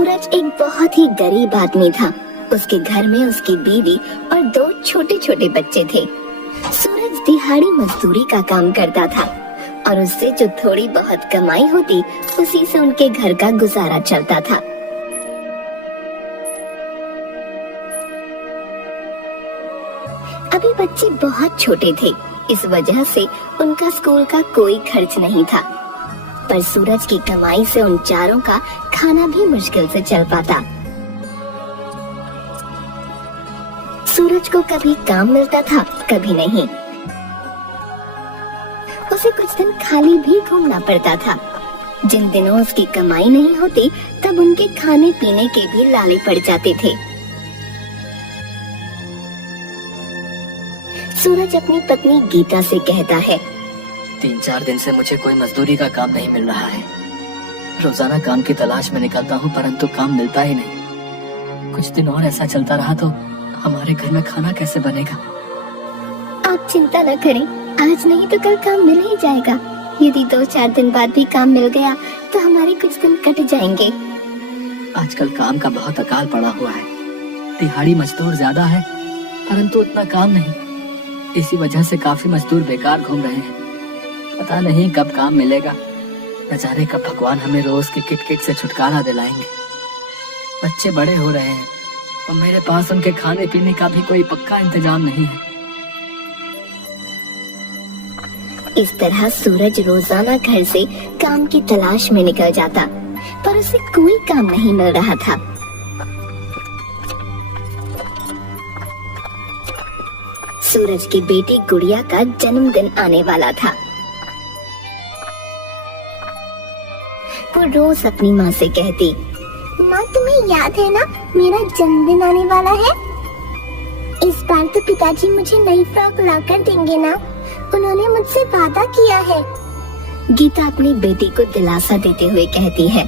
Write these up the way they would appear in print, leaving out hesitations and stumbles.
सूरज एक बहुत ही गरीब आदमी था। उसके घर में उसकी बीवी और 2 छोटे छोटे बच्चे थे। सूरज दिहाड़ी मजदूरी का काम करता था और उससे जो थोड़ी बहुत कमाई होती उसी से उनके घर का गुजारा चलता था। अभी बच्चे बहुत छोटे थे, इस वजह से उनका स्कूल का कोई खर्च नहीं था। पर सूरज की कमाई से उन चारों का खाना भी मुश्किल से चल पाता। सूरज को कभी काम मिलता था, कभी नहीं। उसे कुछ दिन खाली भी घूमना पड़ता था। जिन दिनों उसकी कमाई नहीं होती तब उनके खाने पीने के भी लाले पड़ जाते थे। सूरज अपनी पत्नी गीता से कहता है, 3-4 दिन से मुझे कोई मजदूरी का काम नहीं मिल रहा है। रोजाना काम की तलाश में निकलता हूँ परंतु काम मिलता ही नहीं। कुछ दिन और ऐसा चलता रहा तो हमारे घर में खाना कैसे बनेगा? आप चिंता न करें, आज नहीं तो कल काम मिल ही जाएगा। यदि 2-4 दिन बाद भी काम मिल गया तो हमारे कुछ दिन कट जाएंगे। आजकल काम का बहुत अकाल पड़ा हुआ है। दिहाड़ी मजदूर ज्यादा है परंतु उतना काम नहीं। इसी वजह से काफी मजदूर बेकार घूम रहे हैं। पता नहीं कब काम मिलेगा। न जाने कब भगवान हमें रोज की किटकिट से छुटकारा दिलाएंगे। बच्चे बड़े हो रहे हैं और मेरे पास उनके खाने पीने का भी कोई पक्का इंतजाम नहीं है। इस तरह सूरज रोजाना घर से काम की तलाश में निकल जाता, पर उसे कोई काम नहीं मिल रहा था। सूरज की बेटी गुड़िया का जन्मदिन आने वाला था। वो रोज अपनी माँ से कहती, माँ तुम्हें याद है ना, मेरा जन्मदिन आने वाला है। इस बार तो पिताजी मुझे नई फ्रॉक लाकर देंगे ना, उन्होंने मुझसे वादा किया है। गीता अपनी बेटी को दिलासा देते हुए कहती है,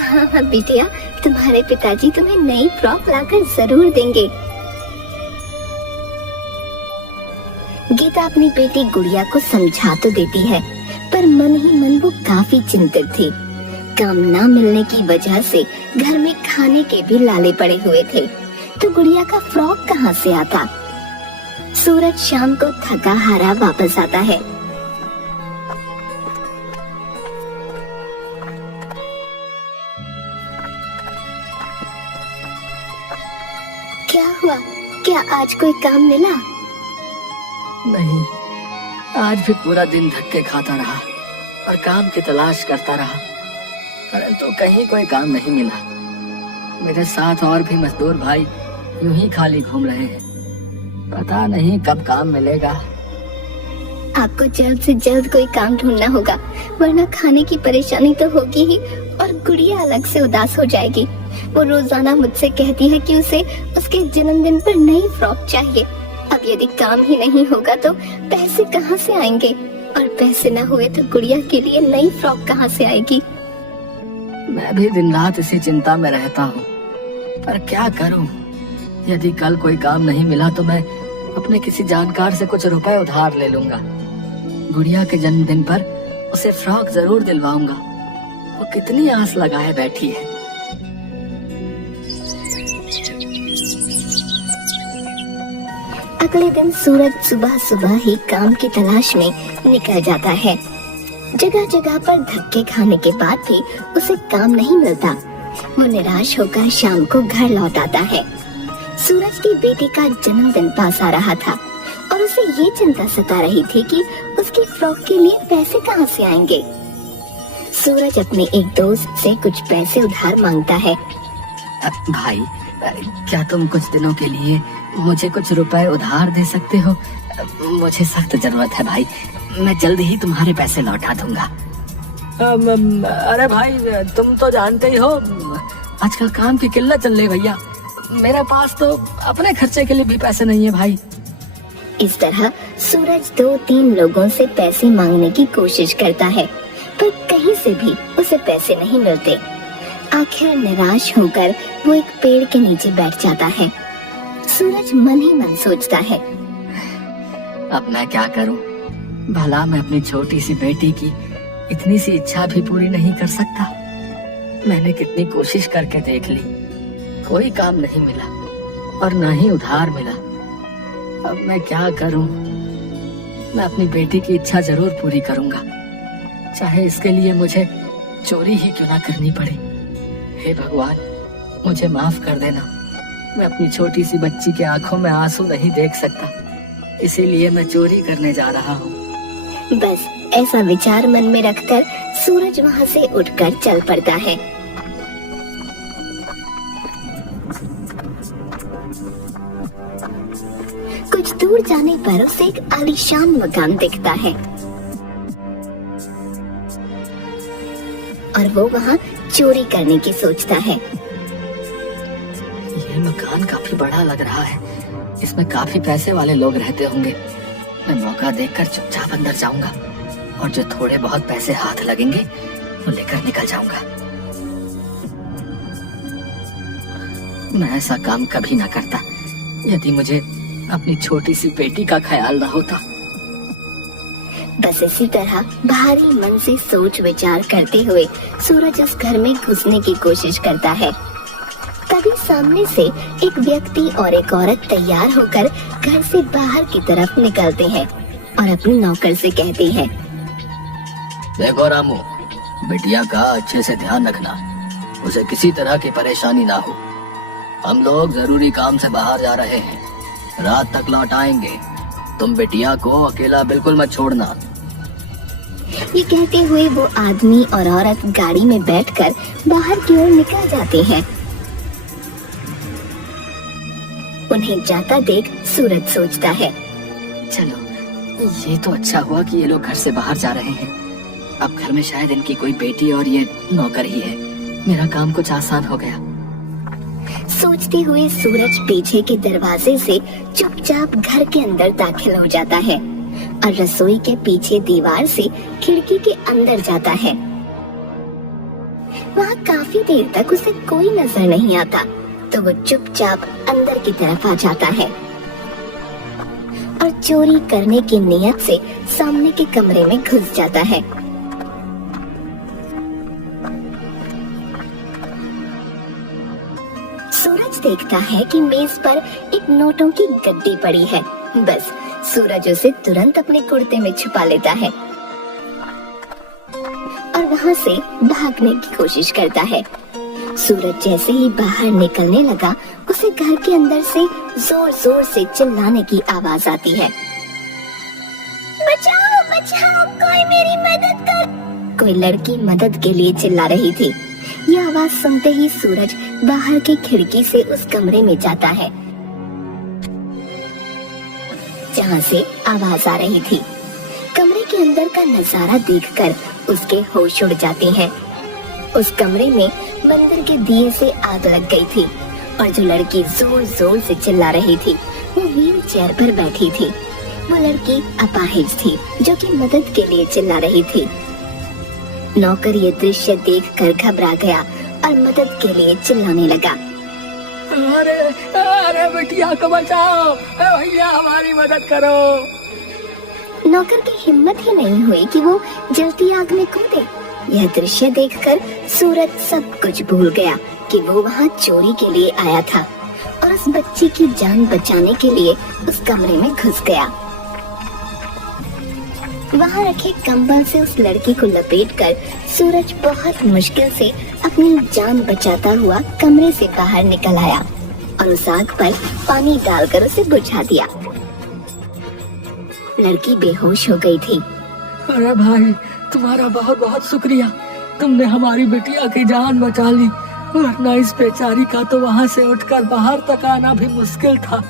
हाँ बिटिया, तुम्हारे पिताजी तुम्हें नई फ्रॉक लाकर जरूर देंगे। गीता अपनी बेटी गुड़िया को समझा तो देती है, पर मन ही मन वो काफी चिंतित थी। काम ना मिलने की वजह से घर में खाने के भी लाले पड़े हुए थे, तो गुड़िया का फ्रॉक कहाँ से आता। सूरज शाम को थका हारा वापस आता है। क्या हुआ? क्या आज कोई काम मिला? नहीं, आज भी पूरा दिन धक्के खाता रहा और काम की तलाश करता रहा, परंतु कहीं कोई काम नहीं मिला। मेरे साथ और भी मजदूर भाई यूं ही खाली घूम रहे हैं। पता नहीं कब काम मिलेगा। आपको जल्द से जल्द कोई काम ढूंढना होगा, वरना खाने की परेशानी तो होगी ही और गुड़िया अलग से उदास हो जाएगी। वो रोजाना मुझसे कहती है कि उसे उसके जन्मदिन पर नई फ्रॉक चाहिए। अब यदि काम ही नहीं होगा तो पैसे कहाँ से आएंगे, और पैसे न हुए तो गुड़िया के लिए नई फ्रॉक कहाँ से आएगी। मैं भी दिन रात इसी चिंता में रहता हूँ, पर क्या करूँ। यदि कल कोई काम नहीं मिला तो मैं अपने किसी जानकार से कुछ रुपए उधार ले लूंगा। गुड़िया के जन्मदिन पर उसे फ्रॉक जरूर दिलवाऊंगा। वो कितनी आस लगाए बैठी है। अगले दिन सूरज सुबह सुबह ही काम की तलाश में निकल जाता है। जगह जगह पर धक्के खाने के बाद भी उसे काम नहीं मिलता। वो निराश होकर शाम को घर लौट आता है। सूरज की बेटी का जन्मदिन पास आ रहा था और उसे ये चिंता सता रही थी कि उसकी फ्रॉक के लिए पैसे कहाँ से आएंगे। सूरज अपने एक दोस्त से कुछ पैसे उधार मांगता है। भाई, क्या तुम कुछ दिनों के लिए मुझे कुछ रुपए उधार दे सकते हो? मुझे सख्त जरूरत है भाई, मैं जल्द ही तुम्हारे पैसे लौटा दूंगा। अरे भाई, तुम तो जानते ही हो आजकल काम की किल्लत चल रही भैया। मेरे पास तो अपने खर्चे के लिए भी पैसे नहीं है भाई। इस तरह सूरज 2-3 लोगों से पैसे मांगने की कोशिश करता है, पर कहीं से भी उसे पैसे नहीं मिलते। आखिर निराश होकर वो एक पेड़ के नीचे बैठ जाता है। सूरज मन ही मन सोचता है, अब मैं क्या करूं? भला मैं अपनी छोटी सी बेटी की इतनी सी इच्छा भी पूरी नहीं कर सकता? मैंने कितनी कोशिश करके देख ली, कोई काम नहीं मिला और ना ही उधार मिला। अब मैं क्या करूं? मैं अपनी बेटी की इच्छा जरूर पूरी करूंगा, चाहे इसके लिए मुझे चोरी ही क्यों ना करनी पड़े। हे भगवान, मुझे माफ कर देना। मैं अपनी छोटी सी बच्ची के आंखों में आंसू नहीं देख सकता, इसीलिए मैं चोरी करने जा रहा हूँ। बस ऐसा विचार मन में रखकर सूरज वहाँ से उठकर चल पड़ता है। कुछ दूर जाने पर उसे एक आलीशान मकान दिखता है और वो वहाँ चोरी करने की सोचता है। ये मकान काफी बड़ा लग रहा है, इसमें काफी पैसे वाले लोग रहते होंगे। मैं मौका देखकर चुपचाप अंदर जाऊंगा और जो थोड़े बहुत पैसे हाथ लगेंगे वो लेकर निकल जाऊंगा। मैं ऐसा काम कभी ना करता यदि मुझे अपनी छोटी सी बेटी का ख्याल न होता। बस इसी तरह भारी मन से सोच विचार करते हुए सूरज उस घर में घुसने की कोशिश करता है। तभी सामने से एक व्यक्ति और एक औरत तैयार होकर घर से बाहर की तरफ निकलते हैं और अपने नौकर से कहते हैं, देखो रामू, बिटिया का अच्छे से ध्यान रखना, उसे किसी तरह की परेशानी ना हो। हम लोग जरूरी काम से बाहर जा रहे हैं, रात तक लौट आएंगे। तुम बिटिया को अकेला बिल्कुल मत छोड़ना। ये कहते हुए वो आदमी और औरत गाड़ी में बैठकर बाहर की ओर निकल जाते हैं। उन्हें जाता देख सूरज सोचता है, चलो ये तो अच्छा हुआ कि ये लोग घर से बाहर जा रहे हैं। अब घर में शायद इनकी कोई बेटी और ये नौकर ही है, मेरा काम कुछ आसान हो गया। सोचते हुए सूरज पीछे के दरवाजे से चुपचाप घर के अंदर दाखिल हो जाता है और रसोई के पीछे दीवार से खिड़की के अंदर जाता है। वहाँ काफी देर तक उसे कोई नजर नहीं आता, तो वो चुपचाप अंदर की तरफ आ जाता है और चोरी करने की नियत से सामने के कमरे में घुस जाता है। सूरज देखता है कि मेज पर एक नोटों की गड्डी पड़ी है। बस सूरज उसे तुरंत अपने कुर्ते में छुपा लेता है और वहाँ से भागने की कोशिश करता है। सूरज जैसे ही बाहर निकलने लगा, उसे घर के अंदर से जोर जोर से चिल्लाने की आवाज आती है, बचाओ बचाओ, कोई मेरी मदद कर। कोई लड़की मदद के लिए चिल्ला रही थी। यह आवाज सुनते ही सूरज बाहर की खिड़की से उस कमरे में जाता है जहाँ से आवाज आ रही थी। कमरे के अंदर का नजारा देखकर उसके होश उड़ जाते हैं। उस कमरे में मंदिर के दिए से आग लग गई थी और जो लड़की जोर जोर से चिल्ला रही थी वो व्हील चेयर पर बैठी थी। वो लड़की अपाहिज थी जो कि मदद के लिए चिल्ला रही थी। नौकर ये दृश्य देखकर घबरा गया और मदद के लिए चिल्लाने लगा, अरे अरे बिटिया को बचाओ, भैया हमारी मदद करो। नौकर की हिम्मत ही नहीं हुई कि वो जलती आग में कूदे। यह दृश्य देखकर सूरज सब कुछ भूल गया कि वो वहाँ चोरी के लिए आया था और उस बच्ची की जान बचाने के लिए उस कमरे में घुस गया। वहाँ रखे कंबल से उस लड़की को लपेटकर सूरज बहुत मुश्किल से अपनी जान बचाता हुआ कमरे से बाहर निकल आया और उस आग पर पानी डालकर उसे बुझा दिया। लड़की बेहोश हो गई थी। अरे भाई, तुम्हारा बहुत बहुत शुक्रिया, तुमने हमारी बिटिया की जान बचा ली, वरना इस बेचारी का तो वहाँ से उठकर बाहर तक आना भी मुश्किल था।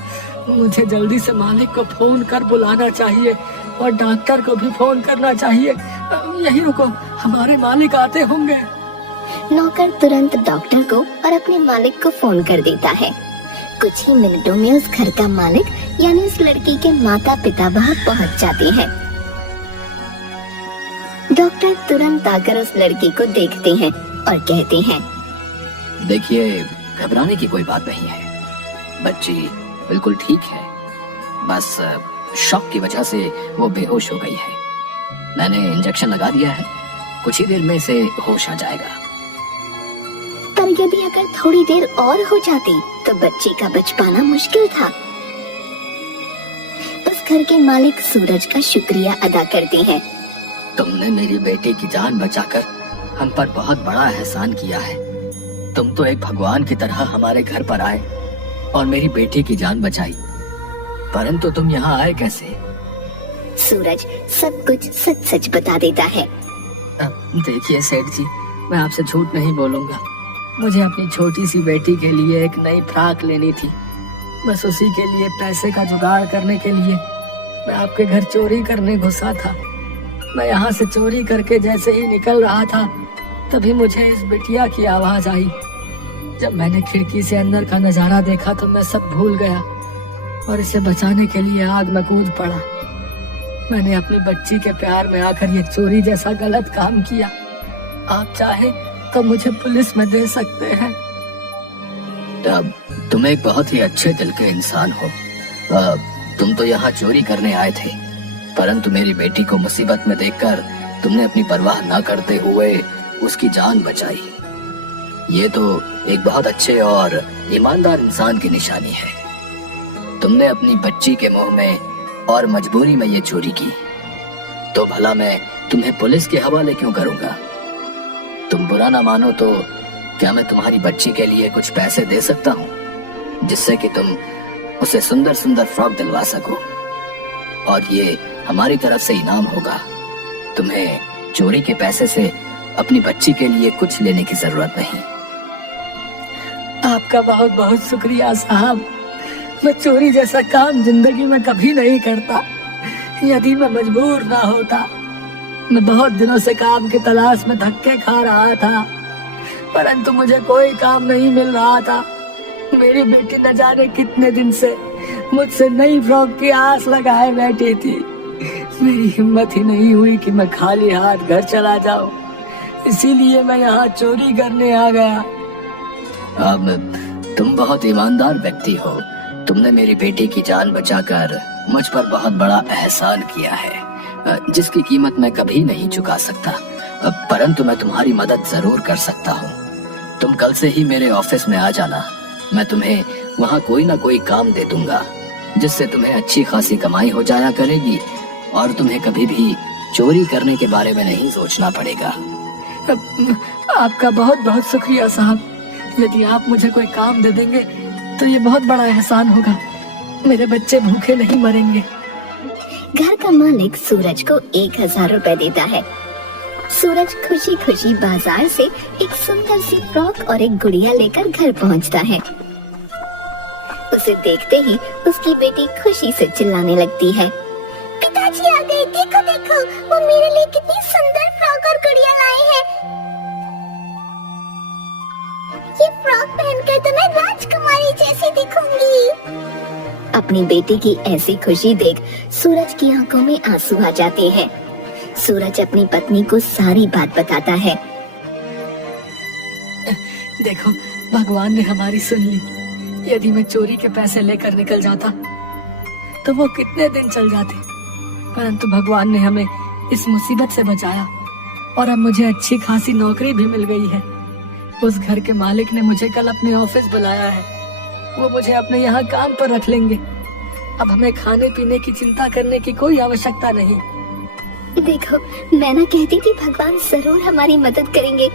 मुझे जल्दी से मालिक को फोन कर बुलाना चाहिए और डॉक्टर को भी फोन करना चाहिए। यही रुको, हमारे मालिक आते होंगे। नौकर तुरंत डॉक्टर को और अपने मालिक को फोन कर देता है। कुछ ही मिनटों में उस घर का मालिक यानी उस लड़की के माता पिता वहाँ पहुँच जाते हैं। डॉक्टर तुरंत आकर उस लड़की को देखते हैं और कहते हैं, देखिए, घबराने की कोई बात नहीं है, बच्ची बिल्कुल ठीक है, बस शॉक की वजह से वो बेहोश हो गई है। मैंने इंजेक्शन लगा दिया है, कुछ ही देर में इसे होश आ जाएगा। यदि अगर थोड़ी देर और हो जाती तो बच्चे का बच पाना मुश्किल था। उस घर के मालिक सूरज का शुक्रिया अदा करते हैं। तुमने मेरी बेटी की जान बचाकर हम पर बहुत बड़ा एहसान किया है। तुम तो एक भगवान की तरह हमारे घर पर आए और मेरी बेटी की जान बचाई, परंतु तुम यहाँ आए कैसे? सूरज सब कुछ सच सच बता देता है। देखिए सेठ जी, मैं आपसे झूठ नहीं बोलूंगा। मुझे अपनी छोटी सी बेटी के लिए एक नई फ्रॉक लेनी थी। बस उसी के लिए पैसे का जुगाड़ करने के लिए मैं आपके घर चोरी करने घुसा था। मैं यहाँ से चोरी करके जैसे ही निकल रहा था तभी मुझे इस बिटिया की आवाज आई। जब मैंने खिड़की से अंदर का नजारा देखा तो मैं सब भूल गया और इसे बचाने के लिए आग में कूद पड़ा। मैंने अपनी बच्ची के प्यार में आकर ये चोरी जैसा गलत काम किया। आप चाहे तो मुझे पुलिस में दे सकते हैं। तुम एक बहुत ही अच्छे दिल के इंसान हो। तुम तो यहाँ चोरी करने आए थे, परंतु मेरी बेटी को मुसीबत में देखकर तुमने अपनी परवाह न करते हुए उसकी जान बचाई। ये तो एक बहुत अच्छे और ईमानदार इंसान की निशानी है। तुमने अपनी बच्ची के मुंह में और मजबूरी में ये चोरी की, तो भला मैं तुम्हें पुलिस के हवाले क्यों करूंगा? तुम बुरा ना मानो तो क्या मैं तुम्हारी बच्ची के लिए कुछ पैसे दे सकता हूँ, जिससे कि तुम उसे सुंदर सुंदर फ्रॉक दिलवा सको, और ये हमारी तरफ से इनाम होगा। तुम्हें चोरी के पैसे से अपनी बच्ची के लिए कुछ लेने की जरूरत नहीं। आपका बहुत बहुत शुक्रिया साहब। मैं चोरी जैसा काम जिंदगी में कभी नहीं करता। यदि मैं मजबूर ना होता, मैं बहुत दिनों से काम की तलाश में धक्के खा रहा था, परंतु मुझे कोई काम नहीं मिल रहा था। मेरी बेटी न जाने कितने दिन से मुझसे नई फ्रॉक की आस लगाए बैठी थी। मेरी हिम्मत ही नहीं हुई कि मैं खाली हाथ घर चला जाऊं, इसीलिए मैं यहाँ चोरी करने आ गया। अब तुम बहुत ईमानदार व्यक्ति हो। तुमने मेरी बेटी की जान बचाकर मुझ पर बहुत बड़ा एहसान किया है, जिसकी कीमत मैं कभी नहीं चुका सकता, परंतु मैं तुम्हारी मदद जरूर कर सकता हूँ। तुम कल से ही मेरे ऑफिस में आ जाना। मैं तुम्हें वहाँ कोई ना कोई काम दे दूंगा, जिससे तुम्हें अच्छी खासी कमाई हो जाया करेगी और तुम्हें कभी भी चोरी करने के बारे में नहीं सोचना पड़ेगा। आपका बहुत बहुत शुक्रिया साहब। यदि आप मुझे कोई काम दे देंगे तो ये बहुत बड़ा एहसान होगा। मेरे बच्चे भूखे नहीं मरेंगे। घर का मालिक सूरज को 1000 रुपए देता है। सूरज खुशी खुशी बाजार से एक सुंदर सी फ्रॉक और एक गुड़िया लेकर घर पहुंचता है। उसे देखते ही उसकी बेटी खुशी से चिल्लाने लगती है। पिताजी आ गए, देखो देखो, वो मेरे लिए कितनी सुंदर फ्रॉक और गुड़िया लाए हैं। ये फ्रॉक पहनकर तो मैं राजकुमारी जैसी दिखूंगी। अपनी बेटी की ऐसी खुशी देख सूरज की आंखों में आंसू आ जाते हैं। सूरज अपनी पत्नी को सारी बात बताता है। देखो, भगवान ने हमारी सुन ली। यदि मैं चोरी के पैसे लेकर निकल जाता तो वो कितने दिन चल जाते, परंतु भगवान ने हमें इस मुसीबत से बचाया और अब मुझे अच्छी खासी नौकरी भी मिल गई है। उस घर के मालिक ने मुझे कल अपने ऑफिस बुलाया है। वो मुझे अपने यहाँ काम पर रख लेंगे। अब हमें खाने पीने की चिंता करने की कोई आवश्यकता नहीं। देखो, मैं ना कहती थी भगवान जरूर हमारी मदद करेंगे।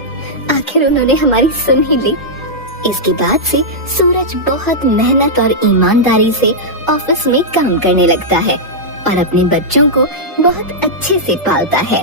आखिर उन्होंने हमारी सुन ही ली। इसके बाद से सूरज बहुत मेहनत और ईमानदारी से ऑफिस में काम करने लगता है और अपने बच्चों को बहुत अच्छे से पालता है।